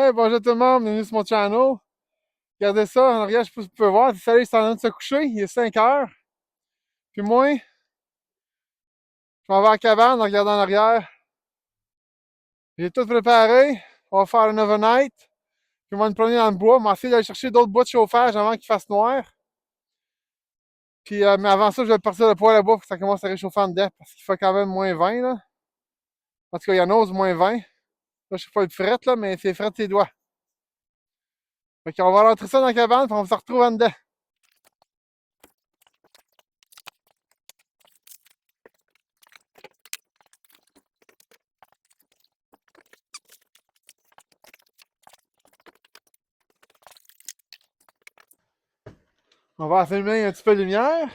Hey, bonjour tout le monde, bienvenue sur mon channel. Regardez ça, en arrière, je sais pas si vous pouvez voir, le soleil est en train de se coucher, il est 5 heures. Puis moi, je m'en vais à la cabane en regardant en arrière. J'ai tout préparé, on va faire un overnight. Puis on va nous promener dans le bois, on va essayer d'aller chercher d'autres bois de chauffage avant qu'il fasse noir. Puis, mais avant ça, je vais partir le poêle à bois pour que ça commence à réchauffer en dedans, parce qu'il fait quand même moins 20 là. En tout cas, il y en a moins 20. Là, je sais pas le fret là, mais c'est fret tes doigts. Fait qu'on va rentrer ça dans la cabane, puis on va se retrouver en dedans. On va allumer un petit peu de lumière.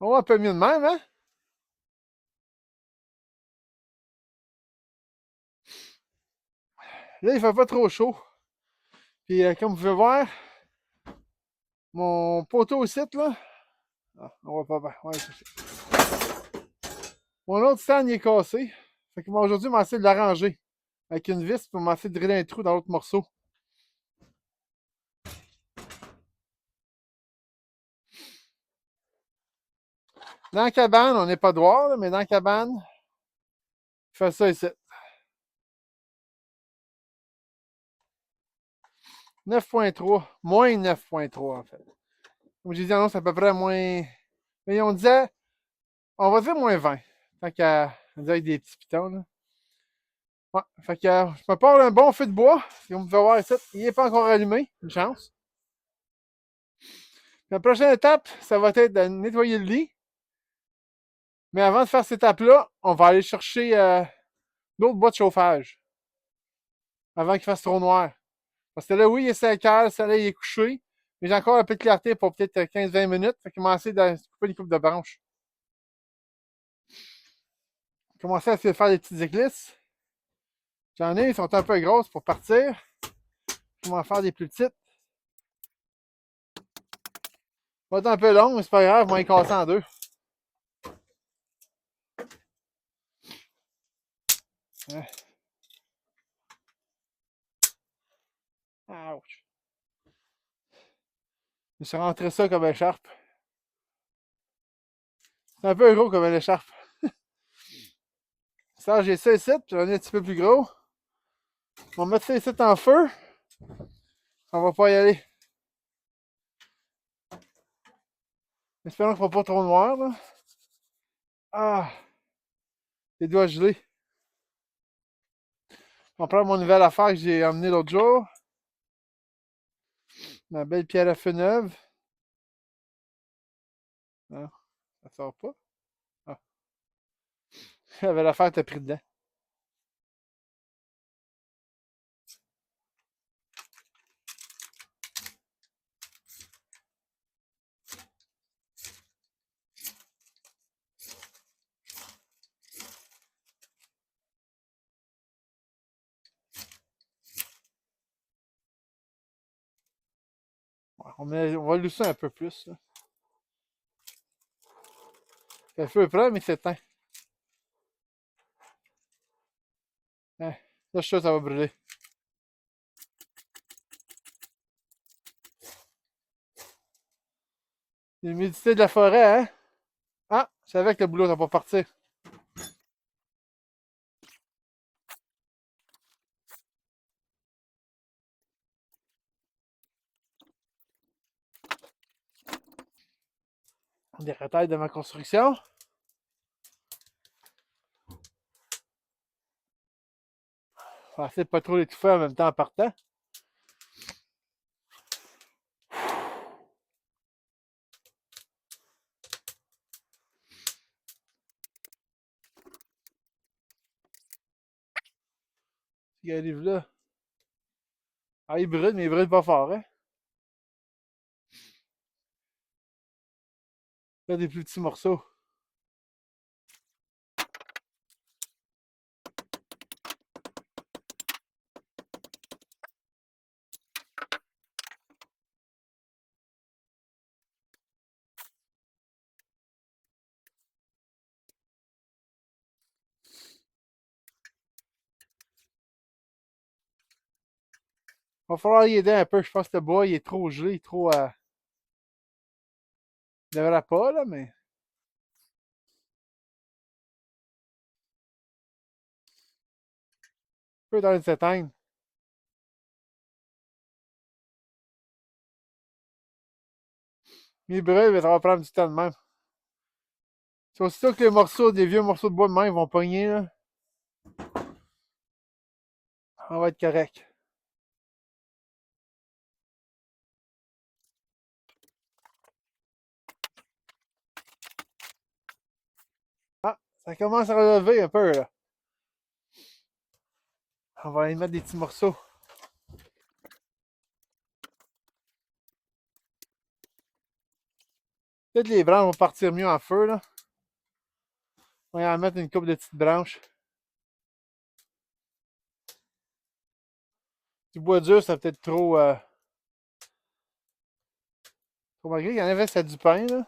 On va un peu mieux de même, hein? Là, il fait pas trop chaud. Puis, comme vous pouvez voir, mon poteau au site, là. Ah, on voit pas bien. Ouais, mon autre stand, il est cassé. Fait que moi, aujourd'hui, on va essayer de l'arranger avec une vis, puis on va essayer de driller un trou dans l'autre morceau. Dans la cabane, on n'est pas dehors, là, mais dans la cabane, je fais ça ici. 9.3, moins 9.3 en fait. Comme j'ai dit, non, c'est à peu près moins. Mais on disait, on va dire moins 20. Tant qu'à dire avec des petits pitons, là. Ouais, fait que je me parle un bon feu de bois. Comme vous pouvez voir ici, il n'est pas encore allumé, une chance. La prochaine étape, ça va être de nettoyer le lit. Mais avant de faire cette étape-là, on va aller chercher d'autres bois de chauffage avant qu'il fasse trop noir. Parce que là, oui, il est 5 heures, le soleil est couché, mais j'ai encore un peu de clarté pour peut-être 15-20 minutes. Fait que commencer à couper des coupes de branches. Commencer à essayer de faire des petites éclisses. J'en ai, ils sont un peu grosses pour partir. Je vais en faire des plus petites. Ça va être un peu long, mais c'est pas grave, on va les casser en deux. Ouais. Ouch. Je suis rentré ça comme écharpe. C'est un peu gros comme une écharpe. Ça, j'ai ça ici, puis j'en ai un petit peu plus gros. On va mettre ça ici en feu. On va pas y aller. Espérons qu'il ne faut pas trop noir, là. Ah, les doigts gelés. On prend mon nouvelle affaire que j'ai emmenée l'autre jour. Ma belle pierre à feu neuve. Non, ça sort pas. Ah, la belle affaire t'as pris dedans. Ouais, on va lucer un peu plus, là. Le feu est prêt, mais c'est éteint. Hein, là, je suis sûr que ça va brûler. L'humidité de la forêt, hein? Ah, je savais que le boulot va pas partir. Des retailles de ma construction. On va essayer de pas trop l'étouffer en même temps en partant. Il arrive là. Ah, il brûle, mais il brûle pas fort, hein? Là, des plus petits morceaux. Va falloir y aider un peu. Je pense que le bois, il est trop gelé, trop... il devrait pas, là, mais... Il peut dans les s'éteindre. Il brûle, mais ça va prendre du temps de même. C'est aussitôt que les morceaux, des vieux morceaux de bois de même vont pogner, là, on va être correct. Ah, ça commence à relever un peu, là. On va aller mettre des petits morceaux. Peut-être les branches vont partir mieux en feu, là. On va en mettre une couple de petites branches. Du bois dur, ça peut être trop... trop malgré. Il y en avait, c'était du pain, là.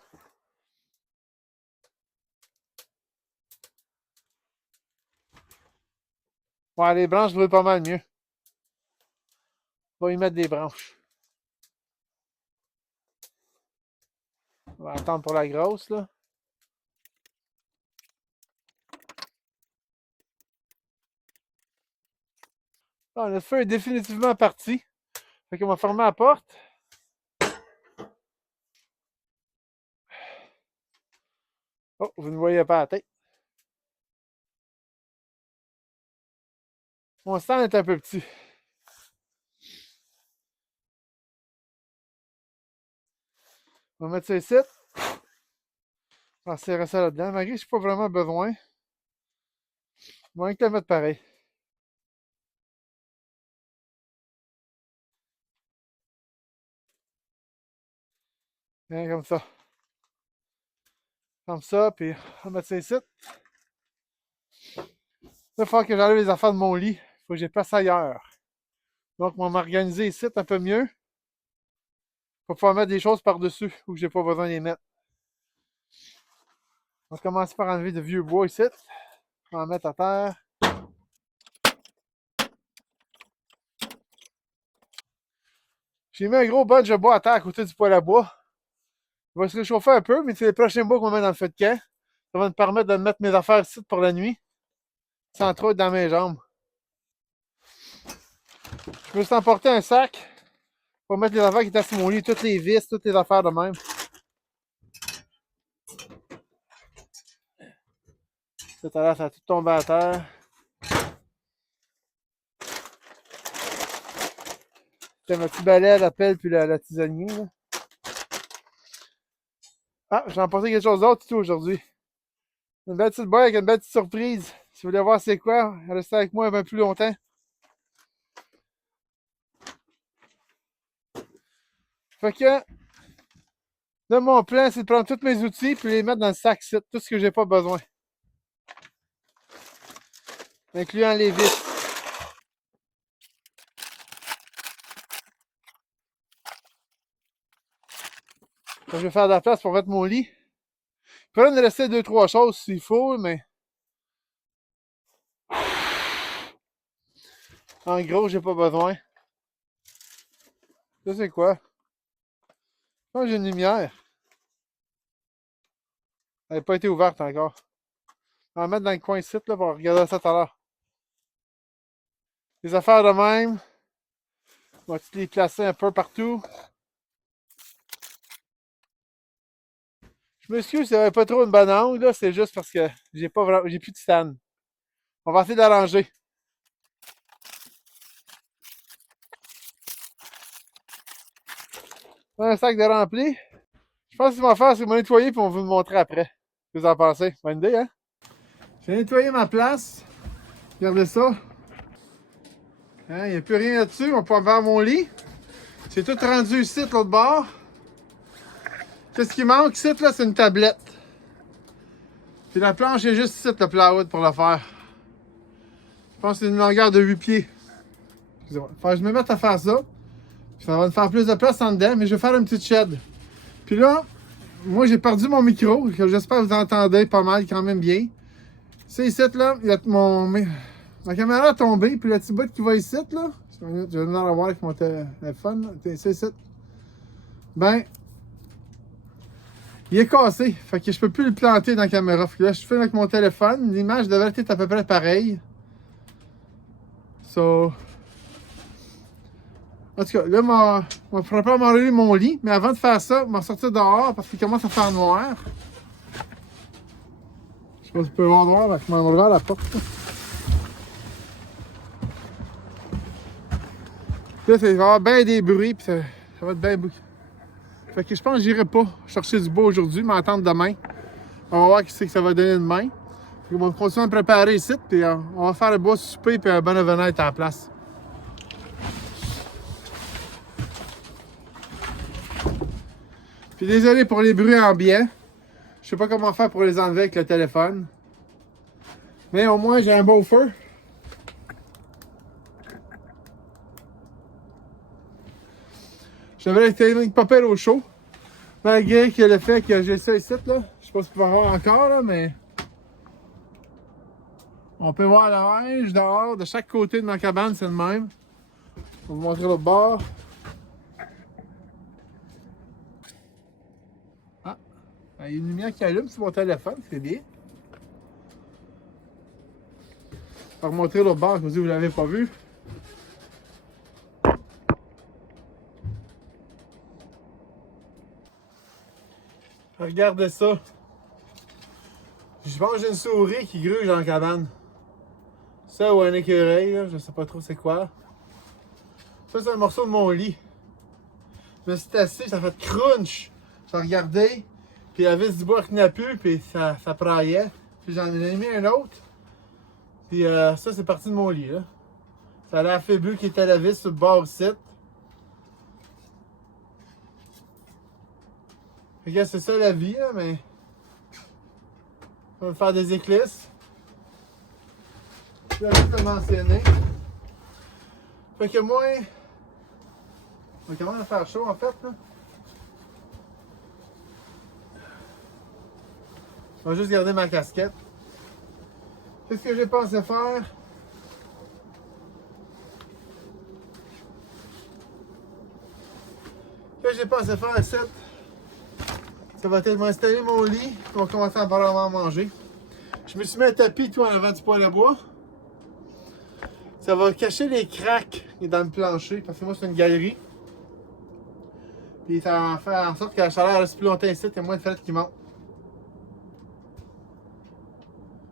Ouais, les branches brûlent pas mal mieux. On va y mettre des branches. On va attendre pour la grosse, là. Ah, le feu est définitivement parti. Fait qu'on va fermer la porte. Oh, vous ne voyez pas la tête. Mon stand est un peu petit. On va mettre ça ici. On va serrer ça là-dedans. Malgré que je n'ai pas vraiment besoin. On va le mettre pareil. Bien, comme ça. Comme ça, puis on va mettre ça ici. Là, il va falloir que j'enlève les affaires de mon lit. Il faut que j'ai place ailleurs. Donc, on va m'organiser ici un peu mieux. Pour pouvoir mettre des choses par-dessus où j'ai pas besoin de les mettre. On va commencer par enlever de vieux bois ici. On va en mettre à terre. J'ai mis un gros bunch de bois à terre à côté du poêle à bois. Il va se réchauffer un peu, mais c'est les prochains bois qu'on va mettre dans le feu de camp. Ça va me permettre de mettre mes affaires ici pour la nuit. Sans trop être dans mes jambes. Je me suis emporté un sac pour mettre les affaires qui étaient sur mon lit, toutes les vis, toutes les affaires de même. Tout à l'heure, ça a tout tombé à terre. C'était ma petit balai, la pelle, puis la tisonnier. Là. Ah, j'ai emporté quelque chose d'autre tout aujourd'hui. Une belle petite boîte avec une belle petite surprise. Si vous voulez voir c'est quoi, restez avec moi un peu plus longtemps. Fait que, là, mon plan, c'est de prendre tous mes outils et les mettre dans le sac, tout ce que j'ai pas besoin. Incluant les vis. Je vais faire de la place pour mettre mon lit. Il peut me rester 2-3 choses s'il faut, mais en gros, j'ai pas besoin. Ça, c'est quoi? Oh, j'ai une lumière. Elle n'a pas été ouverte encore. On va la mettre dans le coin ici là, pour regarder ça tout à l'heure. Les affaires de même. On va les placer un peu partout. Je m'excuse s'il n'y avait pas trop une bonne angle, là, c'est juste parce que j'ai pas vraiment, j'ai plus de stand. On va essayer d'arranger. Un sac de rempli. Je pense que ce qu'on va faire, c'est me nettoyer et on va vous le montrer après. Qu'est-ce que vous en pensez? Bonne idée, hein? J'ai nettoyé ma place. Regardez ça. Hein, il n'y a plus rien là-dessus. On peut avoir mon lit. C'est tout rendu ici, de l'autre bord. Qu'est-ce qui manque ici, là, c'est une tablette. Puis la planche est juste ici, le plywood pour le faire. Je pense que c'est une longueur de 8 pieds. Excusez-moi. Faut que je me mette à faire ça. Ça va me faire plus de place en dedans, mais je vais faire une petite shed. Puis là, moi j'ai perdu mon micro, que j'espère que vous entendez pas mal quand même bien. C'est ici, là, il y a mon... Ma caméra a tombé, puis le petit bout qui va ici, là, je vais venir le voir avec mon téléphone, c'est ici. Ben, il est cassé, fait que je peux plus le planter dans la caméra. Fait que là, je filme avec mon téléphone, l'image devrait être à peu près pareille. So, en tout cas, là, je vais préparer m'enlever mon lit, mais avant de faire ça, je vais sortir dehors parce qu'il commence à faire noir. Je sais pas si tu peux voir noir, mais je m'en ouvrir la porte. Là, il va y avoir bien des bruits, puis ça va être bien beau. Fait que je pense que j'irai pas chercher du bois aujourd'hui, m'attendre demain. On va voir ce que ça va donner demain. On va continuer à me préparer ici, puis on va faire le bois souper, puis un bon événement à la place. Puis désolé pour les bruits ambiants. Je sais pas comment faire pour les enlever avec le téléphone. Mais au moins, j'ai un beau feu. J'avais été pas pire au chaud. Malgré que le fait que j'ai ça ici, là. Je sais pas si tu vas voir encore, là, mais... On peut voir la neige dehors. De chaque côté de ma cabane, c'est le même. Je vais vous montrer l'autre bord. Ah! Il y a une lumière qui allume sur mon téléphone, c'est bien. Je vais vous montrer l'autre bord, comme si vous ne l'avez pas vu. Regardez ça. Je pense que j'ai une souris qui gruge dans la cabane. Ça ou un écureuil, là, je sais pas trop c'est quoi. Ça, c'est un morceau de mon lit. Je me suis assis, ça fait crunch. J'ai regardé, puis la vis du bois tenait plus, puis ça praillait. Puis j'en ai mis un autre. Puis ça, c'est parti de mon lit, là. Ça a l'air faible qui était la vis sur le bord ici. Regarde, c'est ça la vie, là, mais... On va faire des éclisses. Je vais juste le mentionner. Fait que moi... On commence à faire chaud, en fait, là. Je vais juste garder ma casquette. Qu'est-ce que j'ai pensé faire? Ce que j'ai pensé faire ici, ça va être m'installer mon lit, on va commencer à vraiment manger. Je me suis mis un tapis tout en avant du poêle à bois. Ça va cacher les craques dans le plancher, parce que moi c'est une galerie. Puis ça va faire en sorte que la chaleur reste plus longtemps ici, il y a moins de fenêtres qui montent.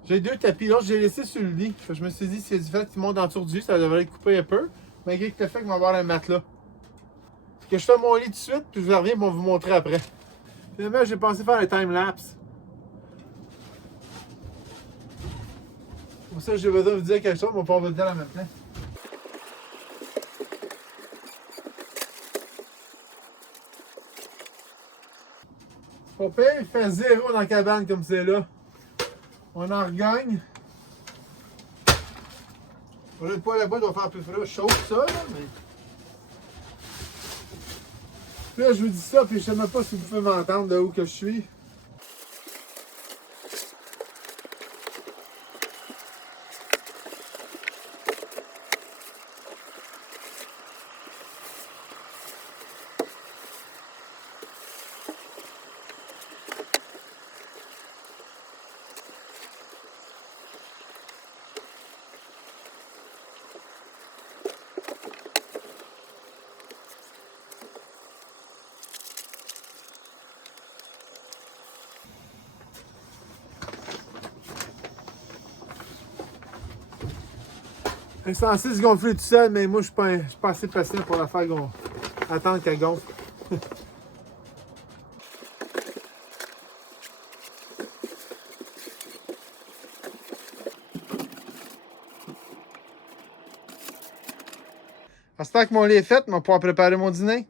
J'ai deux tapis, l'autre j'ai laissé sur le lit. Je me suis dit, s'il y a du fait qui monte en dessous du lit, ça devrait être coupé un peu. Malgré que le fait qu'il va y avoir un matelas. Fait que je fais mon lit tout de suite, puis je reviens pour vous montrer après. Finalement, j'ai pensé faire un time-lapse. Pour ça, j'ai besoin de vous dire quelque chose, mais on va pas vous le dire en même temps. Pas pire, il fait 0 dans la cabane comme c'est là. On en regagne. Le poêle à bois doit faire plus frais, chaud que ça, là, mais... Là, je vous dis ça, puis je sais même pas si vous pouvez m'entendre de où que je suis. Elle est censée se gonfler tout seul, mais moi je suis pas assez patient pour la faire attendre qu'elle gonfle. À ce temps que mon lit est fait, on va pouvoir préparer mon dîner.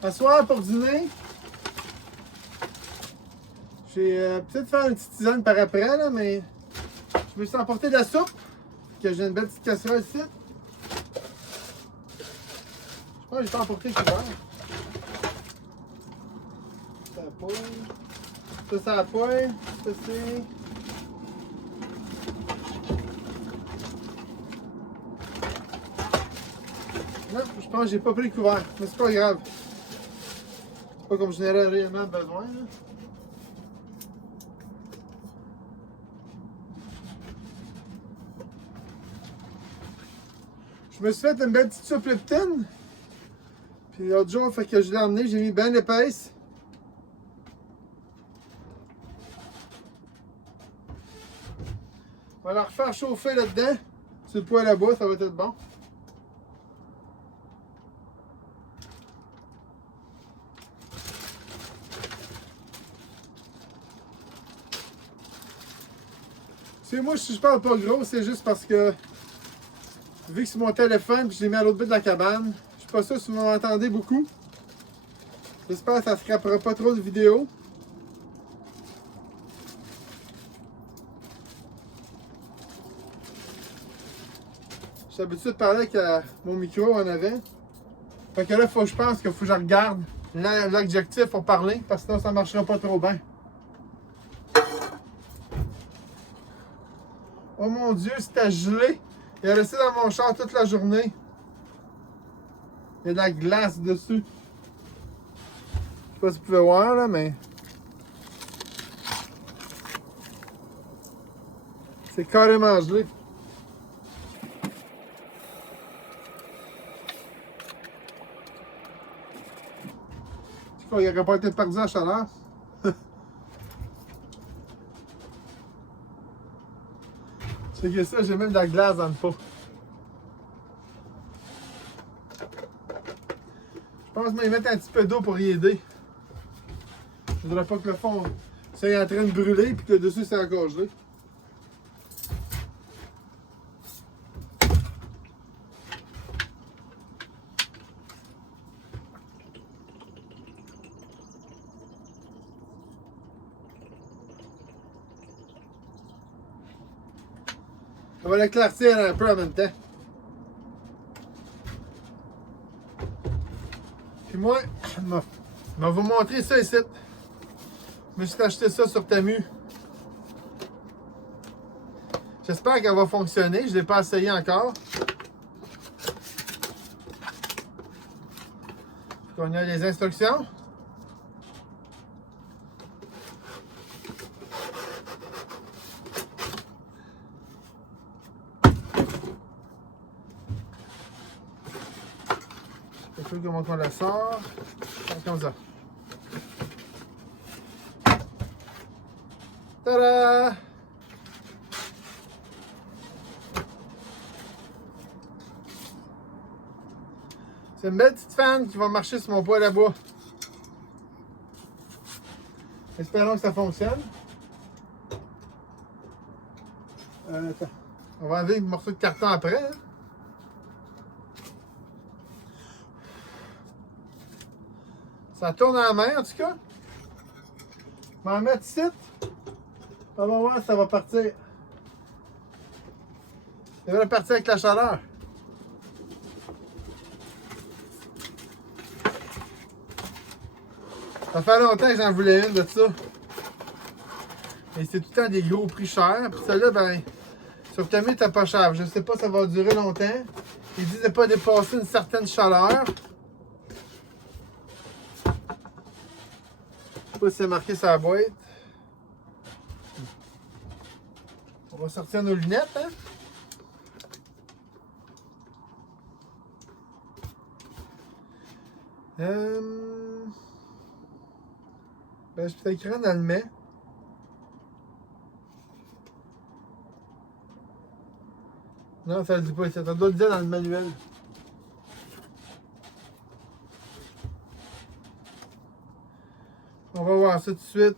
Ce soir pour dîner, j'ai peut-être faire une petite tisane par après, là, mais je me suis emporté de la soupe. Que j'ai une belle petite casserole ici. Je pense que j'ai pas emporté le couvert. Ça la poêle. Ça, c'est la poêle. Ça, c'est... Non, je pense que j'ai pas pris le couvert, mais c'est pas grave. C'est pas comme je n'aurais réellement besoin. Là. Je me suis fait une belle petite soupe Lipton. Puis l'autre jour, fait que je l'ai emmené, j'ai mis bien épaisse. On va la refaire chauffer là-dedans. Sur le poêle à bois, ça va être bon. C'est moi, je parle pas gros, c'est juste parce que vu que c'est mon téléphone, puis je l'ai mis à l'autre bout de la cabane, je suis pas sûr si vous m'entendez beaucoup. J'espère que ça ne scrapera pas trop de vidéos. Je suis habitué de parler avec mon micro en avant. Fait que là, je pense qu'il faut que je regarde l'objectif pour parler, parce que sinon ça ne marchera pas trop bien. Oh mon Dieu, c'était gelé. Il est resté dans mon char toute la journée. Il y a de la glace dessus. Je sais pas si vous pouvez voir là, mais. C'est carrément gelé. Tu crois qu'il n'aurait pas été perdu à la chaleur? C'est que ça, j'ai même de la glace dans le pot. Je pense que je vais mettre un petit peu d'eau pour y aider. Je voudrais pas que le fond soit en train de brûler et que le dessus c'est encore gelé. On va l'éclaircir un peu en même temps. Puis moi, je vais vous montrer ça ici. Je me suis acheté ça sur Temu. J'espère qu'elle va fonctionner. Je ne l'ai pas essayé encore. On a les instructions. Je sais pas comment on la sort. Comme ça. Tada! C'est une belle petite fan qui va marcher sur mon poêle à bois. Espérons que ça fonctionne. Attends. On va enlever le morceau de carton après. Hein. Ça tourne à la main en tout cas. Je vais en mettre ici. On va voir si ça va partir. Ça va partir avec la chaleur. Ça fait longtemps que j'en voulais une de ça. Et c'est tout le temps des gros prix chers. Puis celle-là, ben, sur Temu, t'as pas cher. Je sais pas si ça va durer longtemps. Ils disent de pas dépasser une certaine chaleur. Je sais pas si c'est marqué sur la boîte. On va sortir nos lunettes, hein? Ben, je peux écrire en allemand. Non, ça le dit pas, ça doit le dire dans le manuel. On va voir ça tout de suite.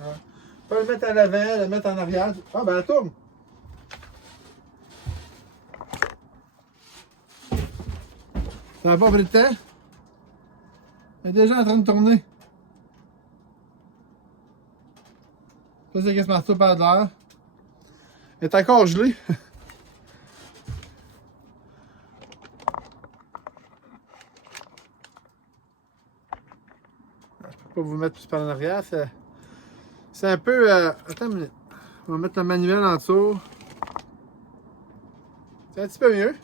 Ah. On peut le mettre à l'avant, le mettre en arrière. Ah, ben, elle tourne. Ça n'a pas pris de temps. Elle est déjà en train de tourner. Ça, c'est qu'est-ce que ma soupe a de l'air. Elle est encore gelée. Je peux pas vous mettre plus par en arrière. C'est un peu... Attends une minute. On va mettre le manuel en dessous. C'est un petit peu mieux.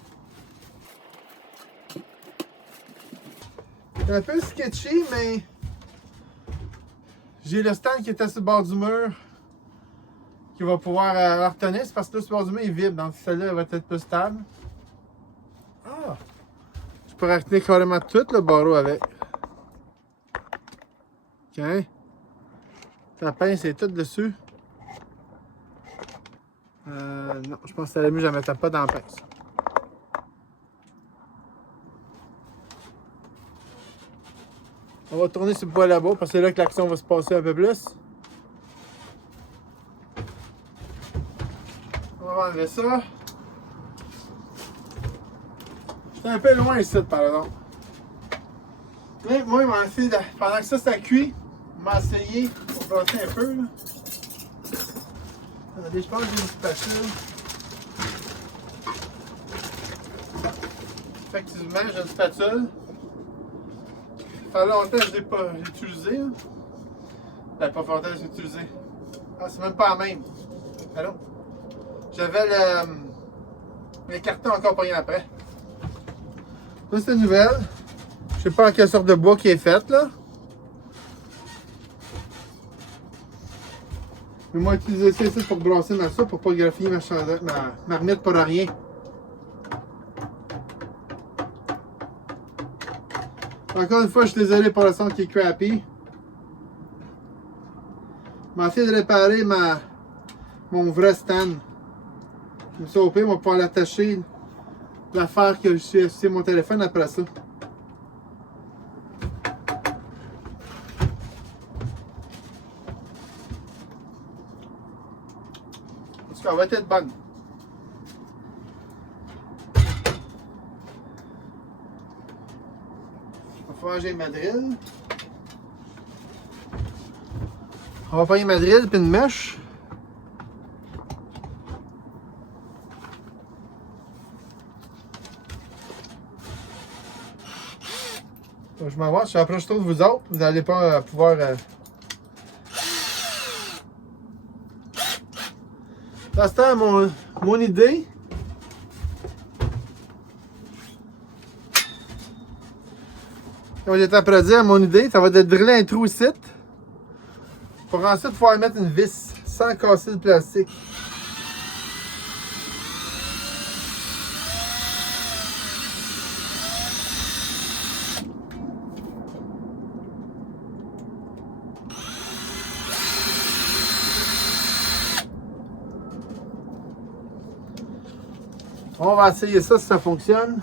C'est un peu sketchy, mais j'ai le stand qui était sur le bord du mur qui va pouvoir la retenir. C'est parce que là, sur le bord du mur, il vibre. Donc celle-là va être plus stable. Ah! Je pourrais retenir carrément tout le barreau avec. OK. La pince est toute dessus. Non, je pense que c'est mieux que je ne la mettais pas dans la pince. On va tourner sur le poids là-bas parce que c'est là que l'action va se passer un peu plus. On va enlever ça. J'étais un peu loin ici, par exemple. Mais moi, il m'a essayé de... pendant que ça cuit, il m'a essayé pour brosser un peu. Là. Attendez, je pense que j'ai une spatule. Effectivement, j'ai une spatule. Ça fait longtemps que je ne l'ai pas utilisé. Ben, pas longtemps que je l'ai utilisé. Ah, c'est même pas la même. Allô? J'avais les cartons encore pris après. Ça, c'est une nouvelle. Je sais pas en quelle sorte de bois qui est faite, là. Mais moi, utiliser ça ici pour brasser ma soupe, pour pas graffiner ma marmite pour rien. Encore une fois, je suis désolé pour le son qui est crappy. Je vais essayer de réparer mon vrai stand. Comme ça, au pire, on va pouvoir l'attacher, l'affaire que je suis associé mon téléphone après ça. En tout cas, elle va être bonne. On va faire manger ma drill. On va prendre ma drill et une mèche. Je m'en vais, je suis approche trop de vous autres, vous n'allez pas pouvoir. Là, c'était mon idée. Comme j'étais après à dire, mon idée, ça va être de driller un trou ici. Pour ensuite pouvoir mettre une vis sans casser le plastique. On va essayer ça si ça fonctionne.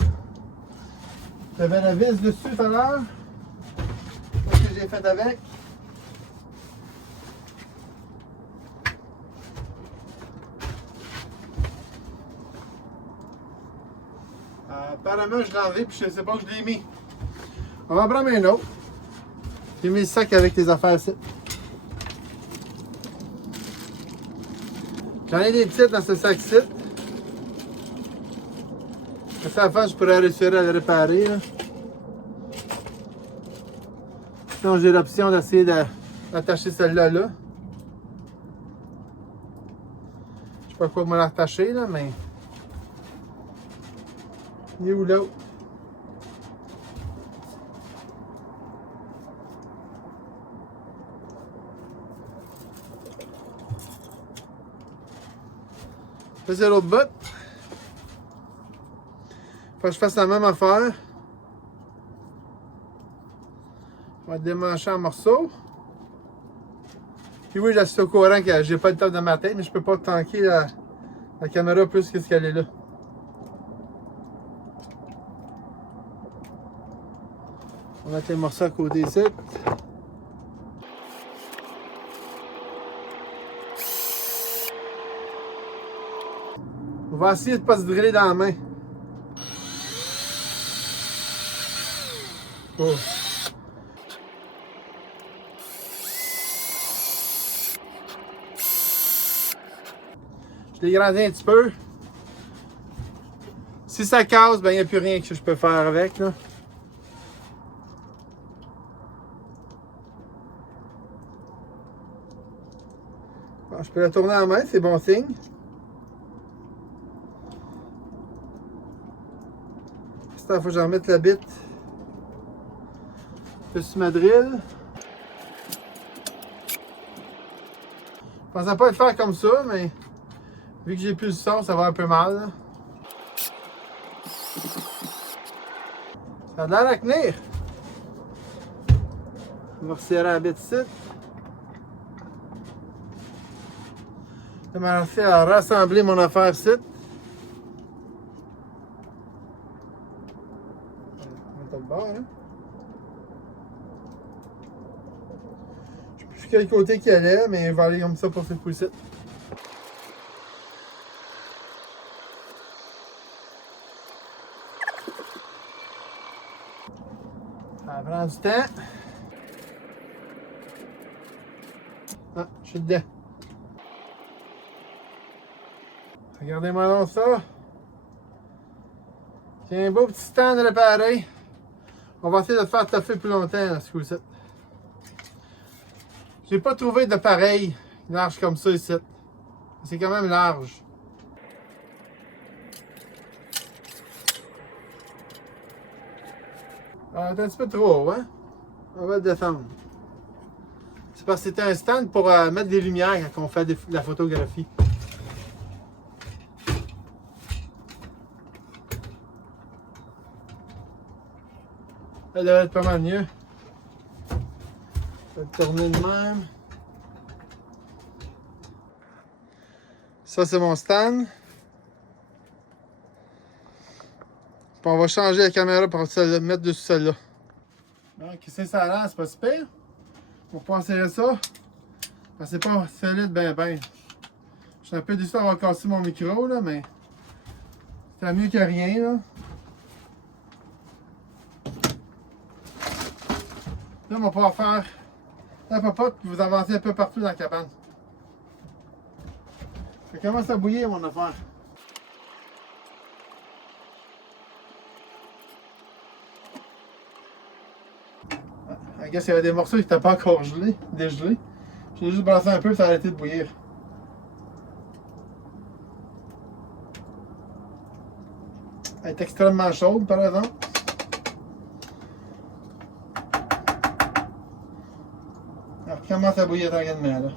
J'avais la vis dessus tout à l'heure. Qu'est-ce que j'ai fait avec? Apparemment, je l'ai enlevé puis je ne sais pas où je l'ai mis. On va en prendre un autre. J'ai mis le sac avec les affaires ici. J'en ai des petites dans ce sac-ci. Ça va faire, je pourrais réussir à le réparer. Là. Sinon, j'ai l'option d'essayer d'attacher celle-là. Là. Je sais pas quoi me la rattacher, là, mais. Il est où l'autre? Ça, c'est l'autre bout. Faut que je fasse la même affaire. On va démancher en morceaux. Puis oui, je suis au courant que j'ai pas le top de ma tête, mais je peux pas tanker la caméra plus que ce qu'elle est là. On va mettre les morceaux à côté ici. On va essayer de ne pas se driller dans la main. Oh. Je l'ai grandi un petit peu. Si ça casse, ben il n'y a plus rien que je peux faire avec. Là. Bon, je peux la tourner en main, c'est bon signe. l'instant, il faut que j'en remette la bite. Dessus ma drill. Je pensais pas le faire comme ça, mais vu que j'ai plus le son, ça va un peu mal. Là. Ça a l'air à tenir. On va resserrer la bite ici. Je vais commencer à rassembler mon affaire ici. On va le bord, hein? Je sais plus quel côté qu'il allait, mais il va aller comme ça pour cette fois-ci. Ça prend du temps. Ah, je suis dedans. Regardez-moi donc ça. C'est un beau petit stand réparé. On va essayer de le faire toffer plus longtemps là, ce coup-ci. J'ai pas trouvé de pareil large comme ça ici. C'est quand même large. Ah, c'est un petit peu trop haut, hein? On va le descendre. C'est parce que c'était un stand pour mettre des lumières quand on fait de la photographie. Ça devrait être pas mal mieux. Je vais le tourner de même. Ça, c'est mon stand. Puis on va changer la caméra pour se mettre dessus celle-là. Qu'est-ce que ça a l'air? C'est pas super. On va passer ça. Parce que c'est pas solide ben. Je suis un peu déçu d'avoir cassé mon micro, là, mais c'est mieux que rien, là. Là, on va pouvoir faire la popote et vous avancer un peu partout dans la cabane. Ça commence à bouillir, mon affaire. I guess il y avait des morceaux qui n'étaient pas encore gelés, dégelés. J'ai juste balancé un peu et ça a arrêté de bouillir. Elle est extrêmement chaude, par exemple. Elle commence à bouillir tranquillement, là.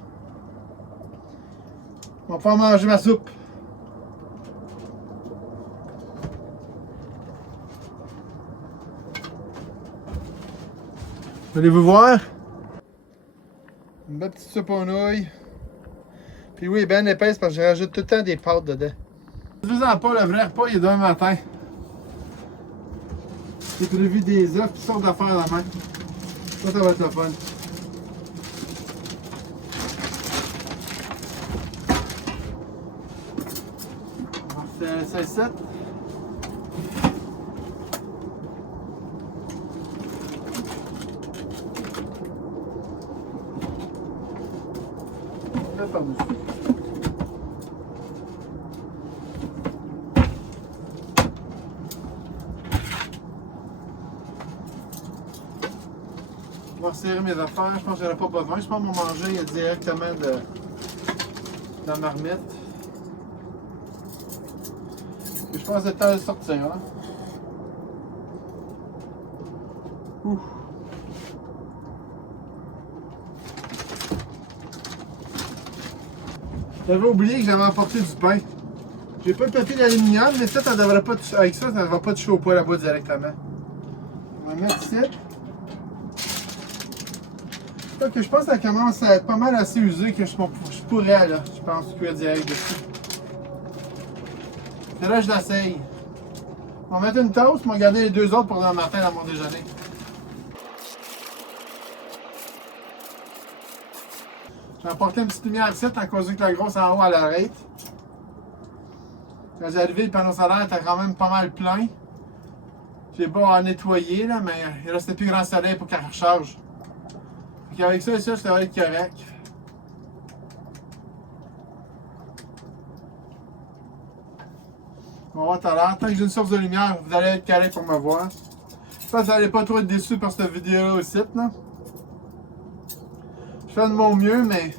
On va pouvoir manger ma soupe. Voulez-vous voir? Une belle petite soupe aux nouilles. Puis oui, bien épaisse parce que je rajoute tout le temps des pâtes dedans. Ne faisant pas le vrai repas, il est demain matin. J'ai prévu des œufs, toutes sortes d'affaires à la main. Ça va être le fun. On va faire ça ici. Par-dessus. Je vais resserrer mes affaires. Je pense que j'aurais pas besoin. Je pense qu'on va manger directement de la marmite. Et je pense que c'est le temps de sortir. Hein? Ouh. J'avais oublié que j'avais apporté du pain. J'ai pas le papier d'aluminium, mais ça devrait pas toucher. Avec ça, ça ne va pas toucher au poêle là-bas directement. On va mettre ici. Que je pense que ça commence à être pas mal assez usé que je pourrais, là, je pense, cuire direct dessus. C'est là que je l'essaye. On va mettre une toast, on va garder les deux autres pour le matin dans mon déjeuner. J'ai apporté une petite lumière ici, à cause que la grosse en haut à l'arrête. Quand j'ai arrivé, le panneau solaire était quand même pas mal plein. J'ai beau en nettoyer, là, mais il restait plus grand soleil pour qu'elle recharge. Avec ça, ça devrait être correct. On va voir tout à l'heure. Tant que j'ai une source de lumière, vous allez être correct pour me voir. Je pense que vous n'allez pas trop être déçus par cette vidéo-là aussi. Là. Je fais de mon mieux, mais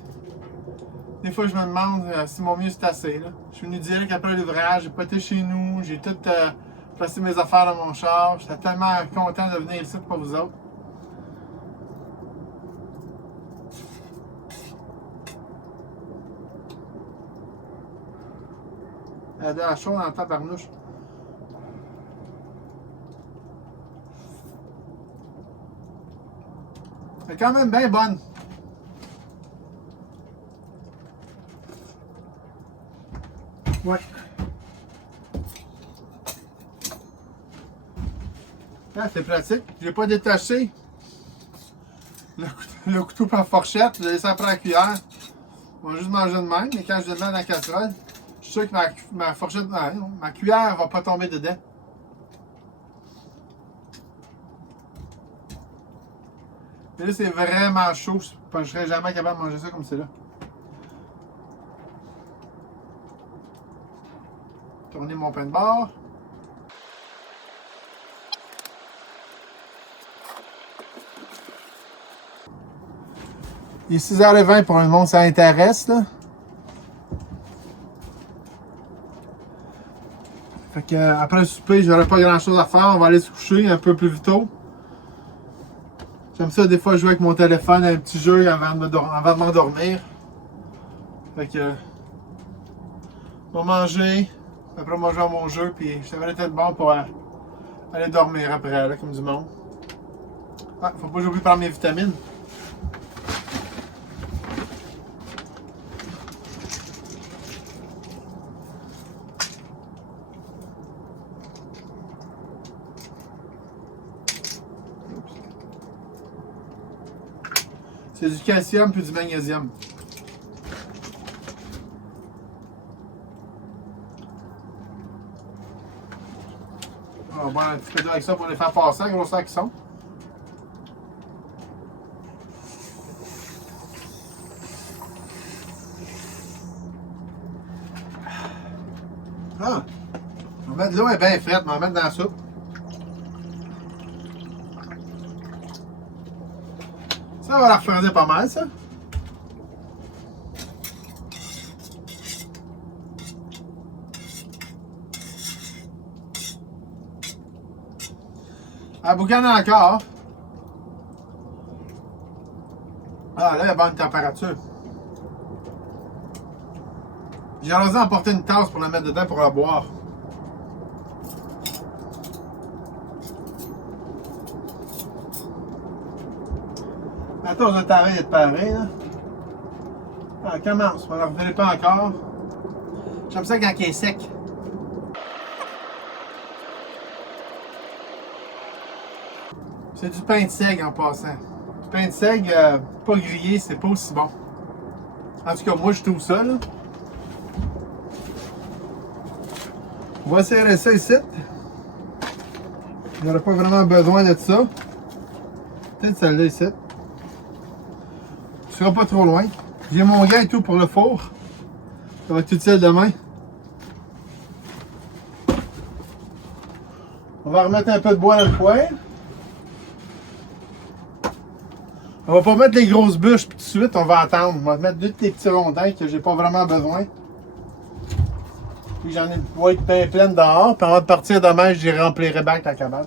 des fois je me demande si mon mieux c'est assez. Là. Je suis venu direct après l'ouvrage, j'ai pas été chez nous, j'ai tout placer mes affaires dans mon char. J'étais tellement content de venir ici pour vous autres. Elle a de la chaude dans le tabarnouche. Elle est quand même bien bonne. Ouais. Ah, c'est pratique. Je l'ai pas détaché le couteau par fourchette. Je l'ai laissé après la cuillère. On va juste manger de même. Mais quand je le mets dans la casserole, je suis sûr que ma fourchette, ma cuillère va pas tomber dedans. Mais là, c'est vraiment chaud. Je ne serais jamais capable de manger ça comme c'est là. Tourner mon pain de bord. Il est 6h20 pour le monde, ça intéresse, là. Fait que, après le souper, j'aurai pas grand chose à faire. On va aller se coucher un peu plus tôt. J'aime ça des fois jouer avec mon téléphone à un petit jeu avant de m'endormir. Fait que, on va manger. Après, on va jouer à mon jeu. Puis, ça va être bon pour aller dormir après, là, comme du monde. Ah, faut pas que j'oublie de prendre mes vitamines. C'est du calcium puis du magnésium. On va boire un petit peu d'eau avec ça pour les faire passer, la grosseur qu'ils sont. Ah! On va mettre de l'eau, elle est bien frette, on va mettre dans la soupe. Ça va la refroidir pas mal, ça. Elle boucane encore. Ah, là, il y a bonne température. J'ai osé emporter une tasse pour la mettre dedans pour la boire. La tasse de taré est pareil, là. Ah, elle commence, on ne la revenait pas encore. J'aime ça quand elle est sec. C'est du pain de seigle en passant. Du pain de seigle, pas grillé, c'est pas aussi bon. En tout cas, moi je trouve ça, là. On va serrer ça ici. Il n'y aura pas vraiment besoin de ça. Peut-être celle-là ici. Tu seras pas trop loin. J'ai mon gant et tout pour le four. Ça va être utile demain. On va remettre un peu de bois dans le poêle. On va pas mettre les grosses bûches puis tout de suite on va attendre. On va mettre deux petits rondins que j'ai pas vraiment besoin. Puis j'en ai une boîte bien pleine dehors. Puis avant de partir demain, j'y remplirai back la cabane.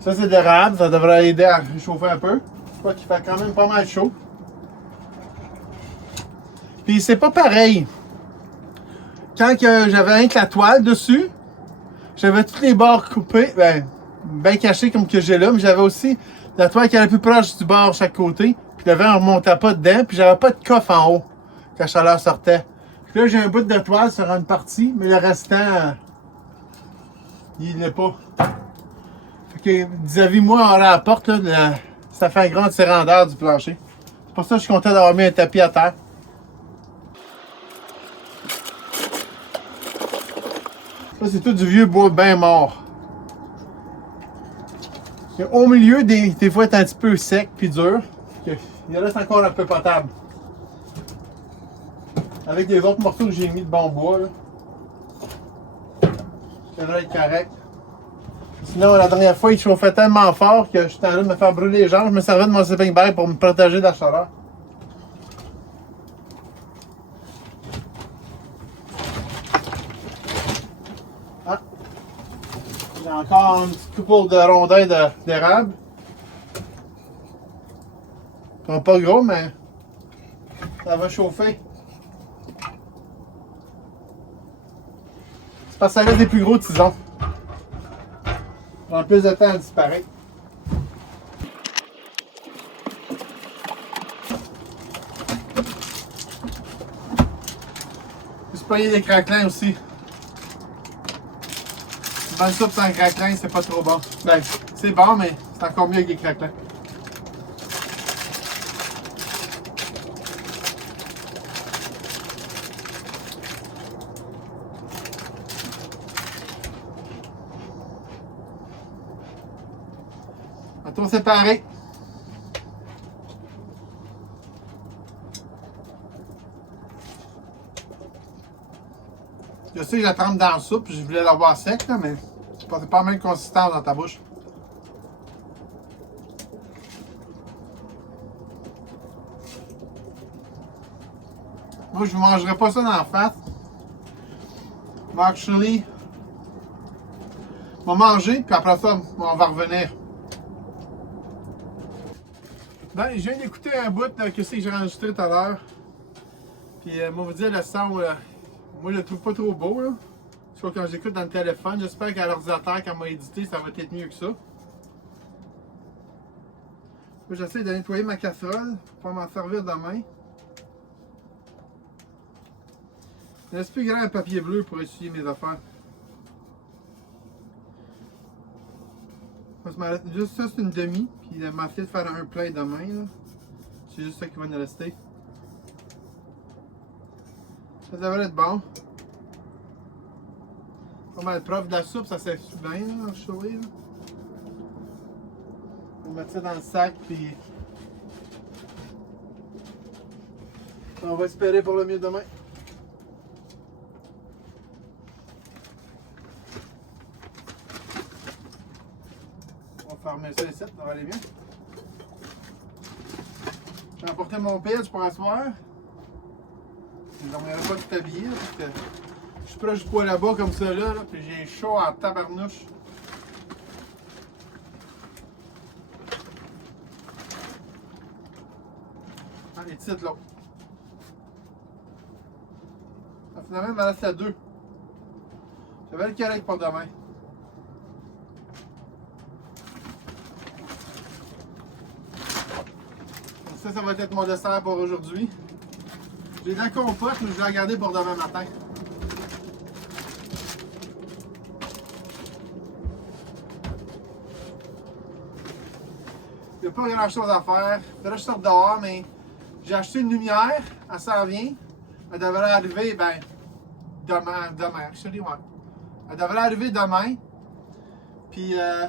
Ça c'est de l'érable, ça devrait aider à réchauffer un peu. Je crois qu'il fait quand même pas mal chaud. Puis c'est pas pareil. Quand j'avais rien que la toile dessus, j'avais tous les bords coupés, bien cachés comme que j'ai là, mais j'avais aussi la toile qui est la plus proche du bord chaque côté. Puis le vent ne remontait pas dedans, puis j'avais pas de coffre en haut quand la chaleur sortait. Puis là j'ai un bout de toile sur une partie, mais le restant, il n'est pas. Fait que vis-à-vis moi, à la porte, là, ça fait un grand tirant d'air du plancher. C'est pour ça que je suis content d'avoir mis un tapis à terre. Ça, c'est tout du vieux bois bien mort. Au milieu, des fois, est un petit peu sec puis dur. Il reste encore un peu potable. Avec les autres morceaux que j'ai mis de bon bois, là. Ça devrait être correct. Sinon, la dernière fois, il chauffait tellement fort que j'étais en train de me faire brûler les jambes. Je me servais de mon sleeping bag pour me protéger de la chaleur. Encore un petit couple de rondins d'érable. Ils sont pas gros, mais ça va chauffer. C'est parce que ça laisse des plus gros tisons. Ça prend plus de temps à disparaître. Juste pogner des craquelins aussi. Une bonne soupe sans craquelin, c'est pas trop bon. Ben, c'est bon, mais c'est encore mieux avec des craquelins. On va tout séparer. Je sais que je la trempe dans la soupe, je voulais l'avoir sec, là, mais c'est pas mal consistant dans ta bouche. Moi, je ne mangerai pas ça dans la face. Actually, on va manger, puis après ça, on va revenir. Ben, je viens d'écouter un bout de ce que j'ai enregistré tout à l'heure. Puis, moi, vous dire, le son, moi, je le trouve pas trop beau, là. Soit quand j'écoute dans le téléphone, j'espère qu'à l'ordinateur, quand on m'a édité, ça va être mieux que ça. Moi, j'essaie de nettoyer ma casserole pour m'en servir demain. Il reste plus grand un papier bleu pour essuyer mes affaires. Juste ça, c'est une demi. Puis il m'a fait de faire un plein demain. C'est juste ça qui va nous rester. Ça devrait être bon. Pas mal propre de la soupe, ça s'est bien là, chauffé. On va mettre ça dans le sac. Puis on va espérer pour le mieux demain. On va fermer ça ici, ça va aller bien. J'ai apporté mon pitch pour asseoir. Je ne dormirai pas tout habillé parce que je suis proche du poêle à bas comme ça là, puis j'ai chaud en tabarnouche. Ah, les titres là. Finalement, il me reste à 2. J'avais le correct pour demain. Ça va être mon dessert pour aujourd'hui. J'ai de la compote, mais je vais la garder pour demain matin. Il n'y a pas grand chose à faire. Là, je sors dehors, mais j'ai acheté une lumière. Elle s'en vient. Elle devrait arriver, ben, demain. Actually, ouais. Elle devrait arriver demain. Puis, je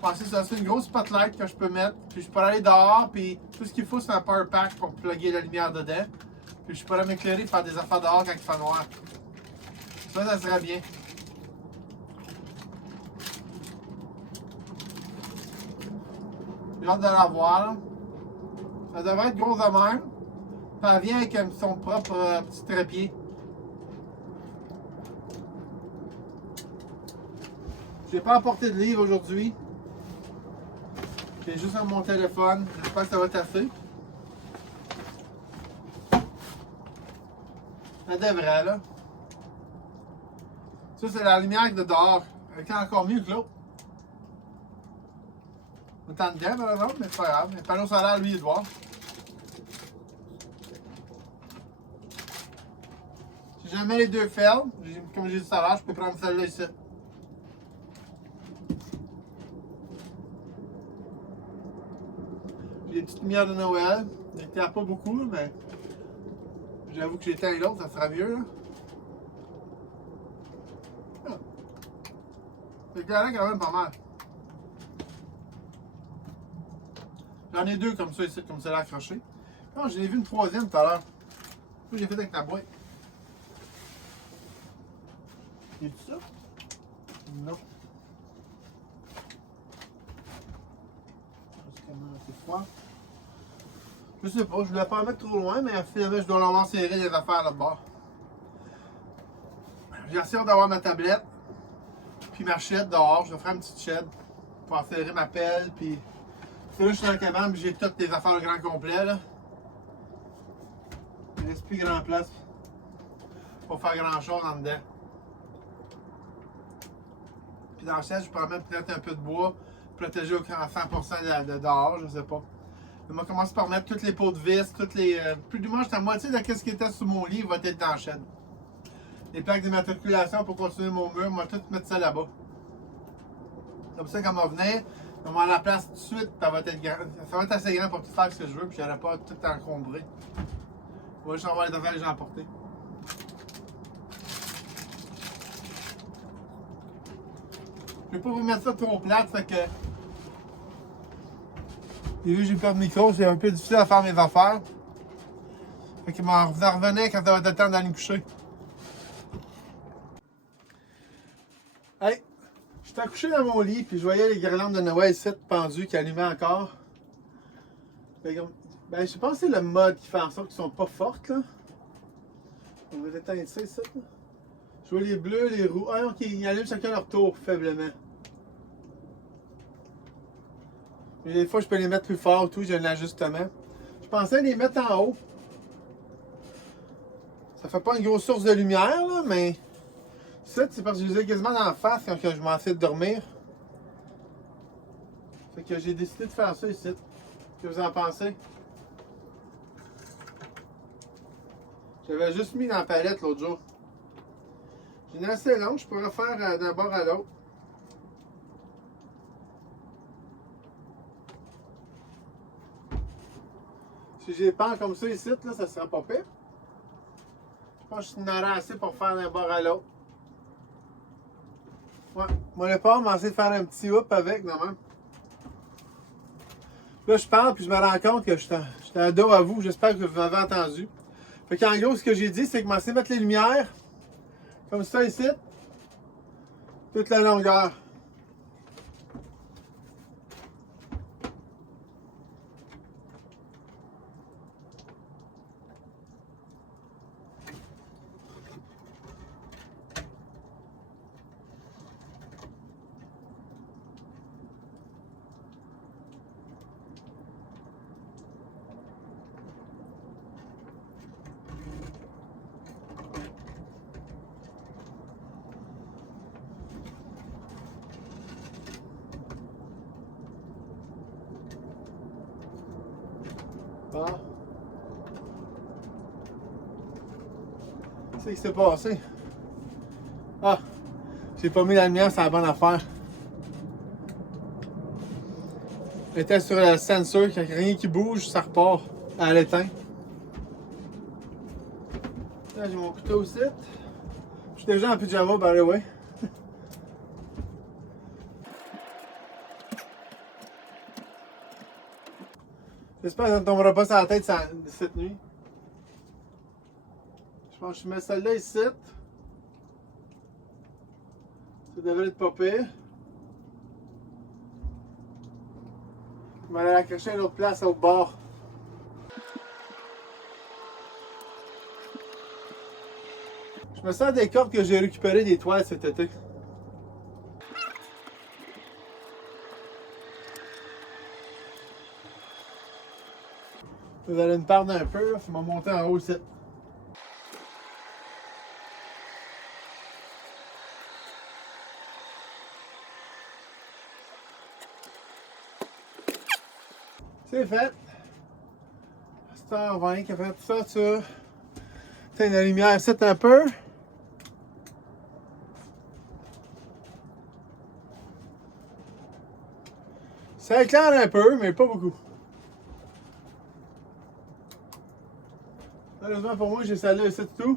pensais que c'est une grosse spotlight que je peux mettre. Puis, je peux aller dehors. Puis, tout ce qu'il faut, c'est un power pack pour plugger la lumière dedans. Puis, je pourrais m'éclairer et faire des affaires dehors quand il fait noir. Ça serait bien. J'ai hâte de la voir. Ça devrait être gros de même. Puis elle vient avec son propre petit trépied. Je n'ai pas apporté de livre aujourd'hui. J'ai juste mon téléphone. J'espère que ça va être assez. Ça devrait, là. Ça, c'est la lumière de dehors. Elle est encore mieux que l'autre. Autant de bien, par exemple, mais c'est pas grave. Le panneau solaire, lui, il doit. Si jamais les deux fail, comme j'ai dit tout à l'heure, je peux prendre celle-là ici. J'ai des petites lumières de Noël. Il n'éclaire pas beaucoup, mais j'avoue que j'éteins l'autre, ça sera mieux. C'est éclairant quand même pas mal. J'en ai deux comme ça ici, comme ça là accroché. Non, j'en ai vu une troisième tout à l'heure. Moi, j'ai fait avec la boîte. Y a-tu ça? Non. C'est froid. Je sais pas, je voulais pas en mettre trop loin, mais finalement, je dois l'avoir serré les affaires là-bas. J'ai essayé d'avoir ma tablette. Puis puis ma shed dehors. Je vais faire une petite shed pour accélérer ma pelle. Puis là, je suis dans la cabane, puis j'ai toutes les affaires au grand complet. Là. Il ne reste plus grand place pour faire grand chose en dedans. Puis dans la shed, je pourrais même mettre un peu de bois, protéger à 100% de dehors, je sais pas. On va commencer par mettre toutes les pots de vis, toutes les. Plus du moins, la moitié de ce qui était sous mon lit va être dans la shed. Les plaques d'immatriculation pour continuer mon mur, on va tout mettre ça là-bas. Comme ça, quand on va venir, on va avoir la place tout de suite, ça va être assez grand pour tout faire ce que je veux, puis j'aurai pas tout encombré. On va juste avoir les affaires que j'ai emportées. Je vais pas vous mettre ça trop plate, fait que. Et vu que j'ai pas de micro, c'est un peu difficile à faire mes affaires. Fait que m'en revenir quand ça va être le temps d'aller me coucher. Hey! J'étais couché dans mon lit, puis je voyais les guirlandes de Noël ici pendues qui allumaient encore. Fait que, ben, je pense que c'est le mode qui fait en sorte qu'ils sont pas fortes, là. On va éteindre ça ici, là. Je vois les bleus, les rouges. Ah, ok, ils allument chacun leur tour, faiblement. Mais des fois, je peux les mettre plus fort, tout, j'ai un ajustement. Je pensais les mettre en haut. Ça fait pas une grosse source de lumière, là, mais. Ça, c'est parce que je les ai quasiment dans la face quand je m'en fais de dormir. Fait que j'ai décidé de faire ça ici. Qu'est-ce que vous en pensez? J'avais juste mis dans la palette l'autre jour. J'ai une assez longue, je pourrais faire d'un bord à l'autre. Si j'ai pends comme ça ici, là, ça sera pas pire. Je pense que je suis en assez pour faire d'un bord à l'autre. Ouais, moi le port m'a essayé de faire un petit hoop avec, non même. Là, je parle, puis je me rends compte que j'étais à dos à vous. J'espère que vous m'avez entendu. Fait qu'en gros, ce que j'ai dit, c'est que je vais mettre les lumières, comme ça ici, toute la longueur. Bon. Qu'est-ce qui s'est passé? Ah! J'ai pas mis la lumière, c'est la bonne affaire. J'étais sur le sensor, quand rien qui bouge, ça repart à l'éteint. Là, j'ai mon couteau aussi. Je suis déjà en pyjama, by the way. J'espère que ça ne tombera pas sur la tête cette nuit. Je pense que je mets celle-là ici. Ça devrait être pas pire. Je vais aller l'accrocher à une autre place au bord. Je me sers des cordes que j'ai récupérées des toiles cet été. Vous allez me perdre un peu, là, ça m'a monté en haut ici. C'est fait. On va rien qu'à faire tout ça, ça. Tiens, la lumière ici un peu. Ça éclaire un peu, mais pas beaucoup. Heureusement pour moi, j'ai celle-là ici tout.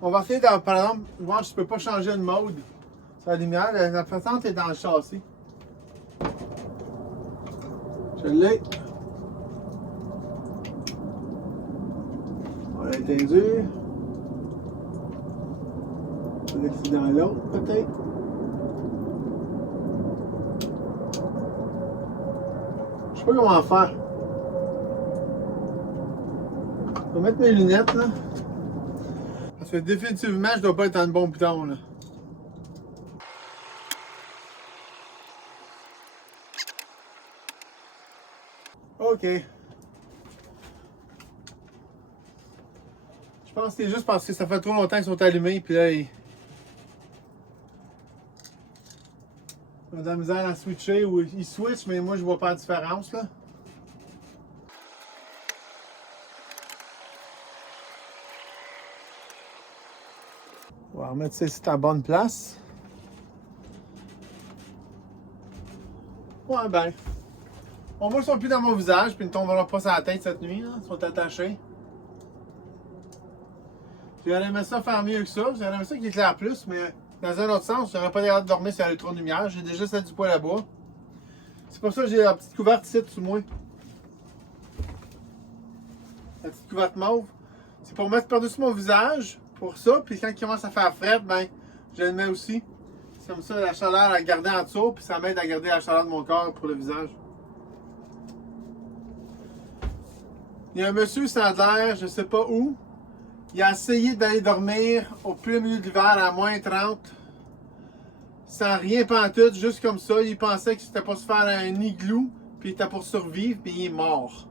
On va essayer, par exemple, voir si je peux pas changer de mode sur la lumière. La façante est dans le châssis. Je l'ai. On va l'éteindre. On va laisser dans l'autre, peut-être. Je sais pas comment faire. Je vais mettre mes lunettes là. Parce que définitivement, je dois pas être dans le bon bouton là. Ok. Je pense que c'est juste parce que ça fait trop longtemps qu'ils sont allumés, puis là, ils ont de la misère à switcher, ou ils switchent, mais moi, je vois pas la différence, là. On va remettre ça ici à la bonne place. Ouais, ben. Au moins, ils sont plus dans mon visage, puis ils ne tomberont pas sur la tête cette nuit, là. Ils sont attachés. J'aurais aimé ça faire mieux que ça. J'aurais aimé ça qu'il éclaire plus, mais dans un autre sens, j'aurais pas l'air de dormir s'il y avait trop de lumière. J'ai déjà celle du poêle à bois. C'est pour ça que j'ai la petite couverte ici, sous moi. La petite couverte mauve. C'est pour mettre par-dessus mon visage, pour ça. Puis quand il commence à faire frais, ben, je le mets aussi. C'est comme ça, la chaleur à garder en dessous, puis ça m'aide à garder la chaleur de mon corps pour le visage. Il y a un monsieur Sandler, je sais pas où. Il a essayé d'aller dormir au plein milieu de l'hiver à moins 30. Sans rien pantoute, juste comme ça. Il pensait que c'était pour se faire un igloo, puis il était pour survivre, puis il est mort.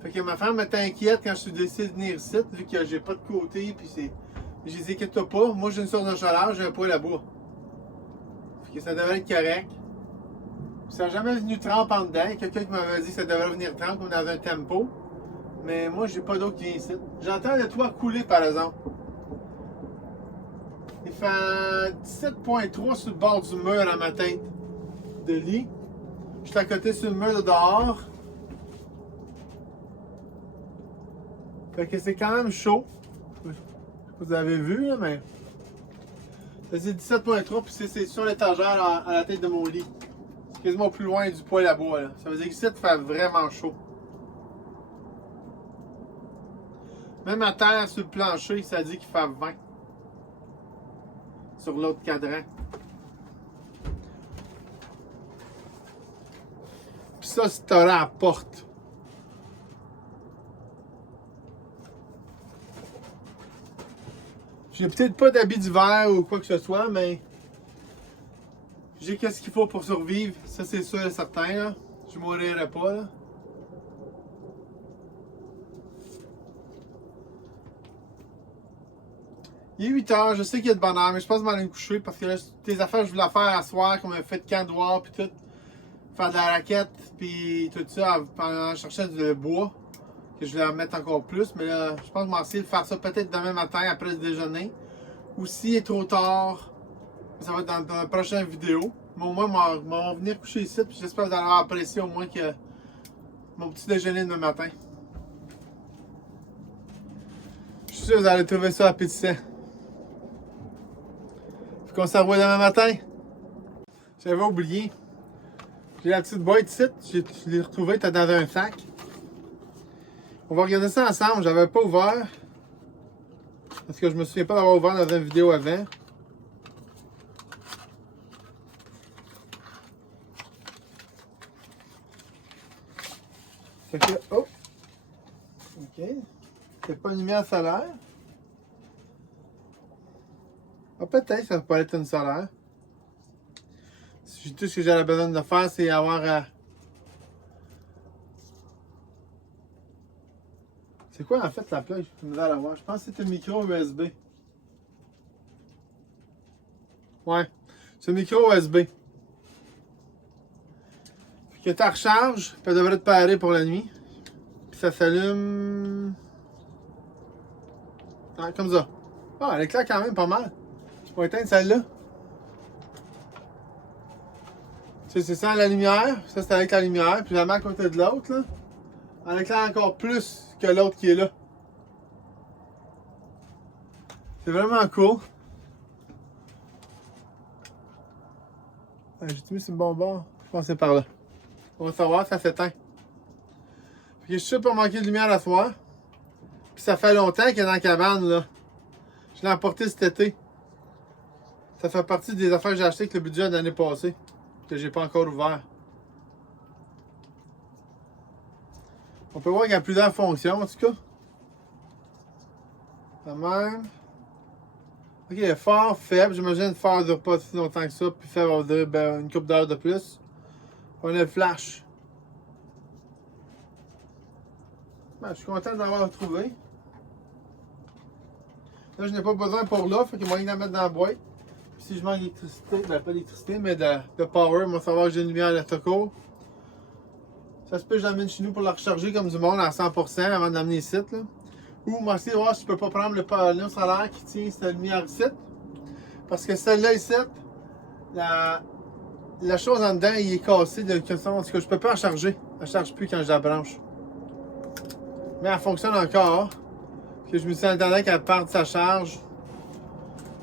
Fait que ma femme était inquiète quand je suis décidé de venir ici, vu que j'ai pas de côté, puis c'est. J'ai dit, inquiète-toi pas, moi j'ai une source de chaleur, j'ai un poêle à bois. Fait que ça devrait être correct. Puis ça n'a jamais venu trempe en dedans. Quelqu'un qui m'avait dit que ça devrait venir trempe comme dans un tempo. Mais moi, j'ai pas d'eau qui vient ici. J'entends le toit couler par exemple. Il fait 17,3 sur le bord du mur à ma tête de lit. Je suis à côté sur le mur de dehors. Fait que c'est quand même chaud. Je sais pas si vous avez vu, là, mais. C'est 17,3 puis c'est sur l'étagère à la tête de mon lit. C'est quasiment plus loin du poêle à bois, là. Ça veut dire que ici, il fait vraiment chaud. Même à terre, sur le plancher, ça dit qu'il fait 20. Sur l'autre cadran. Puis ça, c'est à la porte. J'ai peut-être pas d'habit d'hiver ou quoi que ce soit, mais j'ai qu'est-ce qu'il faut pour survivre. Ça, c'est sûr et certain, là. Je mourrai pas, là. Il est 8 heures, je sais qu'il y a de bonne heure, mais je pense que je vais aller me coucher parce que là, tes affaires, je voulais faire à soir, comme un fait de camp noir, puis tout. Faire de la raquette, puis tout ça, pendant chercher du bois, que je voulais en mettre encore plus. Mais là, je pense que je vais essayer de faire ça peut-être demain matin après le déjeuner. Ou s'il est trop tard, ça va être dans la prochaine vidéo. Mais au moins, je vais venir coucher ici, puis j'espère que vous allez apprécier au moins que mon petit déjeuner demain matin. Je suis sûr que vous allez trouver ça appétissant. Fait qu'on se revoit demain matin. J'avais oublié. J'ai la petite boîte ici, je l'ai retrouvée, t'es dans un sac. On va regarder ça ensemble, j'avais pas ouvert. Parce que je me souviens pas d'avoir ouvert dans une vidéo avant. Fait que, oh! Ok. C'est pas une lumière solaire. Ah, peut-être ça peut être une solaire. Tout ce que j'aurais besoin de faire, c'est avoir. C'est quoi en fait la plug? Je vais la voir. Je pense que c'est un micro USB. Ouais, c'est un micro USB. Que tu recharges, puis elle devrait te parer pour la nuit. Puis ça s'allume. Ah, comme ça. Ah, elle éclaire quand même pas mal. Je vais éteindre celle-là. C'est sans la lumière. Ça, c'est avec la lumière. Puis la mets à côté de l'autre, là. Elle éclaire encore plus que l'autre qui est là. C'est vraiment cool. J'ai mis sur le bon bord. Je pense que c'est par là. On va savoir, ça s'éteint. Fait que je suis sûr pour manquer de lumière la soir. Puis ça fait longtemps qu'elle est dans la cabane, là. Je l'ai emporté cet été. Ça fait partie des affaires que j'ai achetées avec le budget de l'année passée. Que j'ai pas encore ouvert. On peut voir qu'il y a plusieurs fonctions en tout cas. La même. Ok, fort, faible. J'imagine fort ne dure pas si longtemps que ça. Puis faible, on dirait une couple d'heures de plus. On a le flash. Ben, je suis content d'avoir trouvé. Là, je n'ai pas besoin pour là, fait qu'il y a moyen de la mettre dans la boîte. Puis si je manque d'électricité, ben pas d'électricité, mais de power, moi savoir que j'ai une lumière à Toco. Ça se peut que je l'amène chez nous pour la recharger comme du monde à 100% avant de l'amener ici. Là. Ou moi aussi, voir si je peux pas prendre le panneau solaire qui tient cette lumière ici. Parce que celle-là ici, la chose en dedans, il est cassé de quelque sorte. En tout cas, je peux pas la charger. Elle ne charge plus quand je la branche. Mais elle fonctionne encore. Que je me suis attendant qu'elle parte sa charge.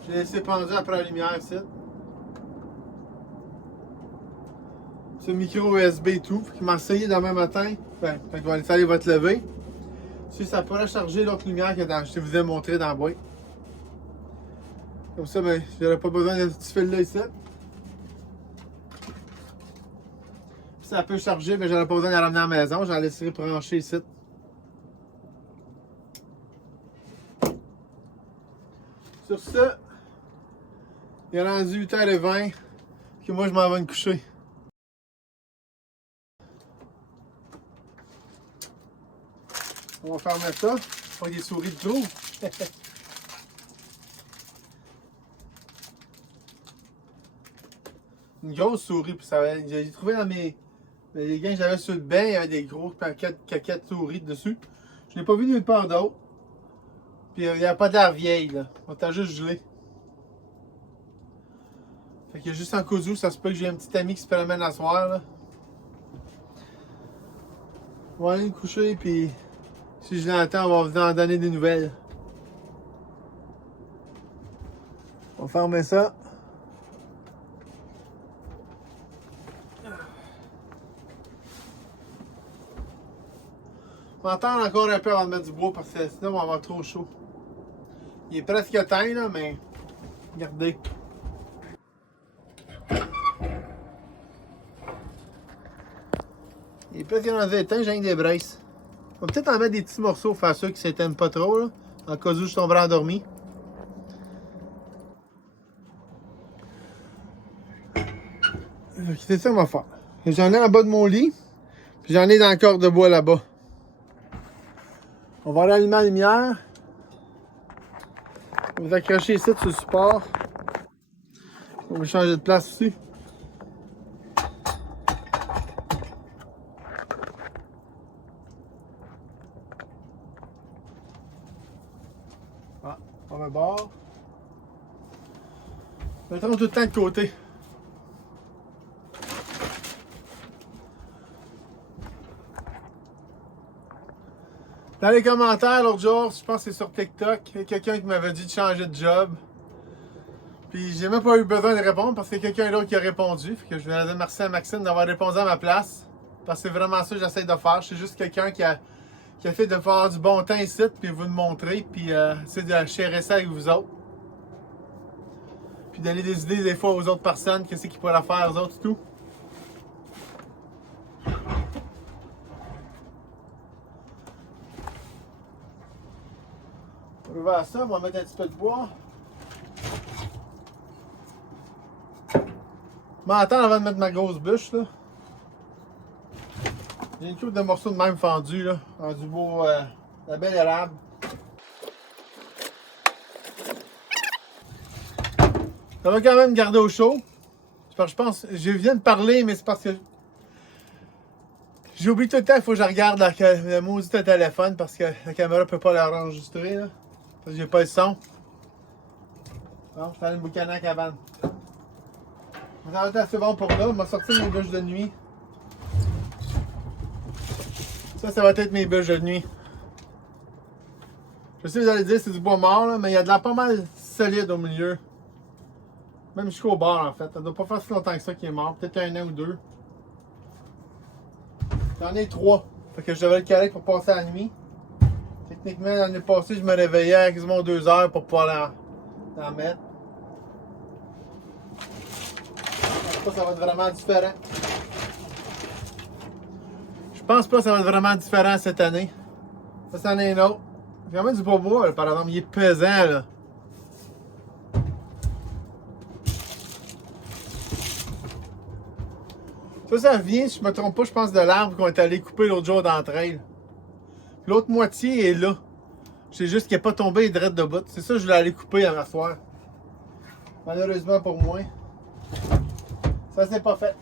Je l'ai laissé pendu après la lumière ici. C'est micro USB et tout. Il m'a essayé demain matin. Ben, quand il va aller va te lever. Si ça pourrait charger l'autre lumière que je vous ai montré dans la boîte. Comme ça, ben, j'aurais pas besoin de ce petit fil là ici. Si ça peut charger, mais j'aurais pas besoin de la ramener à la maison. J'en laisserai brancher ici. Sur ce, il est rendu 8h20 que moi je m'en vais me coucher. On va fermer ça. Pas des souris de trop. Une grosse souris. J'ai trouvé dans les gains que j'avais sur le banc, il y avait des gros caquettes souris dessus. Je n'ai pas vu nulle part d'autre. Puis il n'y a pas d'air vieille là. On t'a juste gelé. Fait que juste en cas où, ça se peut que j'ai un petit ami qui se promène à soir là. On va aller me coucher puis si je l'entends, on va vous en donner des nouvelles. On va fermer ça. On va attendre encore un peu avant de mettre du bois parce que sinon on va avoir trop chaud. Il est presque éteint là, mais regardez. Il est presque rendu éteint, j'ai des braces. On va peut-être en mettre des petits morceaux, faire ceux qui s'éteignent pas trop là, en cas où je tomberais endormi. C'est ça qu'on va faire. J'en ai en bas de mon lit, puis j'en ai dans le corps de bois là-bas. On va aller allumer la lumière. On va vous accrocher ici sur le support. On va changer de place ici. Ah, on va bord. Mettons tout le temps de côté. Dans les commentaires l'autre jour, je pense que c'est sur TikTok, il y a quelqu'un qui m'avait dit de changer de job. Puis j'ai même pas eu besoin de répondre parce que c'est quelqu'un d'autre qui a répondu. Fait que je voulais remercier à Maxime d'avoir répondu à ma place. Parce que c'est vraiment ça que j'essaie de faire. Je suis juste quelqu'un qui a fait de faire du bon temps ici, puis vous le montrer, puis essayer de sharer ça avec vous autres. Puis donner des idées des fois aux autres personnes, qu'est-ce qu'ils pourraient faire aux autres et tout. On va ouvrir ça, on va mettre un petit peu de bois. Je m'attends avant de mettre ma grosse bûche là. J'ai une couple de morceaux de même fendus là, dans du beau, la belle érable. Ça va quand même garder au chaud. Je pense, je viens de parler, mais c'est parce que j'oublie tout le temps, il faut que je regarde le maudit téléphone parce que la caméra peut pas l'enregistrer là. Parce que j'ai pas le son. Bon, je vais aller me boucaner à la cabane. Ça va être assez bon pour là. On va sortir mes bûches de nuit. Ça va être mes bûches de nuit. Je sais que vous allez dire que c'est du bois mort, là, mais il y a de la pas mal solide au milieu. Même jusqu'au bord en fait. Ça doit pas faire si longtemps que ça qu'il est mort. Peut-être 1 an ou 2. J'en ai 3. Fait que je devrais le caler pour passer la nuit. Techniquement, l'année passée, je me réveillais à quasiment 2 heures pour pouvoir l'en mettre. Je pense pas que ça va être vraiment différent. Je pense pas que ça va être vraiment différent cette année. Ça, c'en est un autre. Il y a quand même du bois là, par exemple. Il est pesant là. Ça vient, si je me trompe pas, je pense de l'arbre qu'on est allé couper l'autre jour d'entre elles. L'autre moitié est là. C'est juste qu'elle n'est pas tombée direct de bout. C'est ça que je voulais aller couper à ma soir. Malheureusement pour moi, ça s'est pas fait.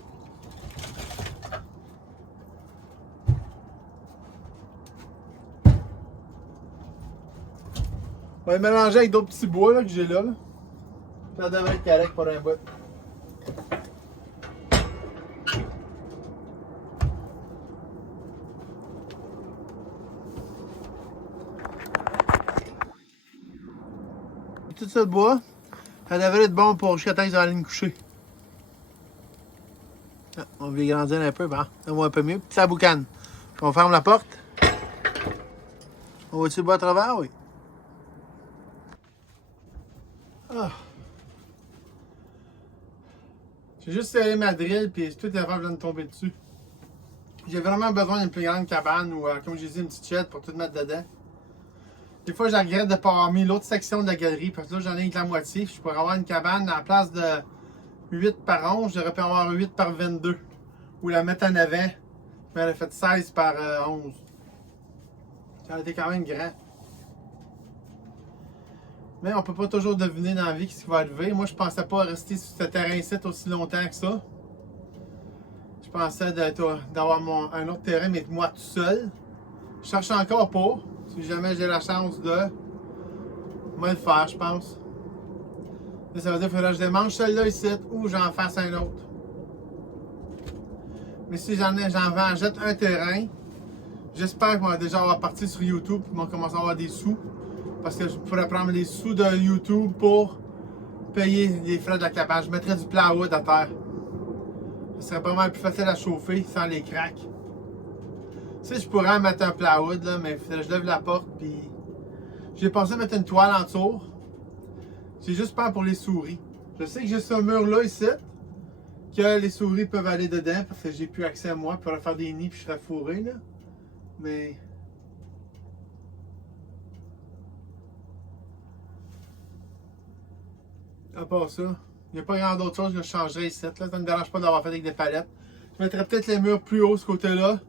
On va les mélanger avec d'autres petits bois là, que j'ai là. Ça devrait être correct pour un bout. Tout ça de bois, ça devrait être bon pour jusqu'à temps qu'ils allaient me coucher. Ah, on va les grandir un peu, bon, ça va un peu mieux. Puis ça boucane. On ferme la porte. On va-tu le bois à travers? Oui. Ah. J'ai juste serré ma drill, puis tout les affaires viennent de tomber dessus. J'ai vraiment besoin d'une plus grande cabane ou, comme j'ai dit, une petite shed pour tout mettre dedans. Des fois, je regrette de ne pas avoir mis l'autre section de la galerie, parce que là, j'en ai que la moitié. Je pourrais avoir une cabane à la place de 8 par 11, j'aurais pu avoir 8 par 22. Ou la mettre en avant, mais elle a fait 16 par 11. Ça a été quand même grand. Mais on peut pas toujours deviner dans la vie ce qui va arriver. Moi, je pensais pas rester sur ce terrain-ci aussi longtemps que ça. Je pensais d'avoir un autre terrain, mais moi tout seul. Je cherche encore pas. Si jamais j'ai la chance de le faire, je pense. Ça veut dire qu'il faudrait que je démange celle-là ici ou j'en fasse un autre. Mais si j'en jette un terrain, j'espère qu'on va déjà avoir parti sur YouTube et qu'on va commencer à avoir des sous. Parce que je pourrais prendre les sous de YouTube pour payer les frais de la cabane. Je mettrais du plywood à terre. Ce serait pas mal plus facile à chauffer sans les cracks. Tu sais, je pourrais en mettre un plywood, là, mais il faudrait que je lève la porte. Puis j'ai pensé à mettre une toile en dessous. J'ai juste peur pour les souris. Je sais que j'ai ce mur-là ici, que les souris peuvent aller dedans parce que j'ai plus accès à moi pour faire des nids puis je serais fourré. Là. Mais. À part ça, il n'y a pas grand d'autre chose que je changerais ici. Là. Ça ne me dérange pas d'avoir fait avec des palettes. Je mettrais peut-être les murs plus haut ce côté-là.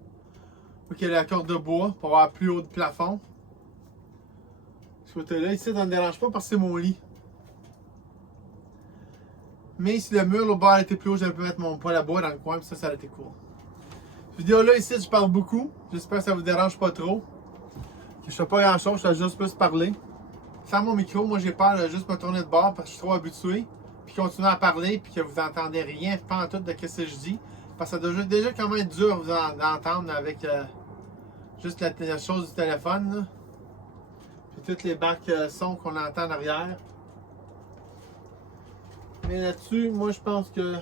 Pour qu'il y ait la corde de bois pour avoir plus haut de plafond. Ce côté-là, ici, ça ne me dérange pas parce que c'est mon lit. Mais si le mur au bord était plus haut, j'aurais pu mettre mon poêle à bois dans le coin, puis ça aurait été cool. Cette vidéo-là, ici, je parle beaucoup. J'espère que ça ne vous dérange pas trop. Je ne fais pas grand-chose, je fais juste plus parler. Sans mon micro, moi j'ai peur de juste me tourner de bord parce que je suis trop habitué. Puis continuer à parler, puis que vous n'entendez rien, pas en tout de ce que je dis. Parce que ça doit déjà quand même être dur d'entendre avec juste la chose du téléphone. Là. Puis toutes les bacs sons qu'on entend en arrière. Mais là-dessus, moi je pense que ça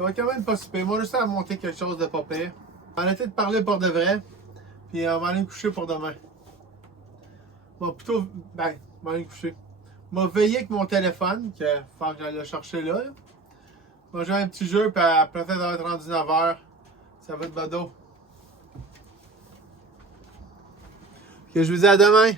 va quand même pas super. Moi, je sais à monter quelque chose de pas pire. On va arrêter de parler pour de vrai. Puis on va aller me coucher pour demain. Bon, plutôt, ben, on va aller me coucher. On va veiller avec mon téléphone, que faut que j'aille le chercher là. On va jouer un petit jeu, puis peut-être ça va être rendu 9h. Ça va être bado. Ok, je vous dis à demain.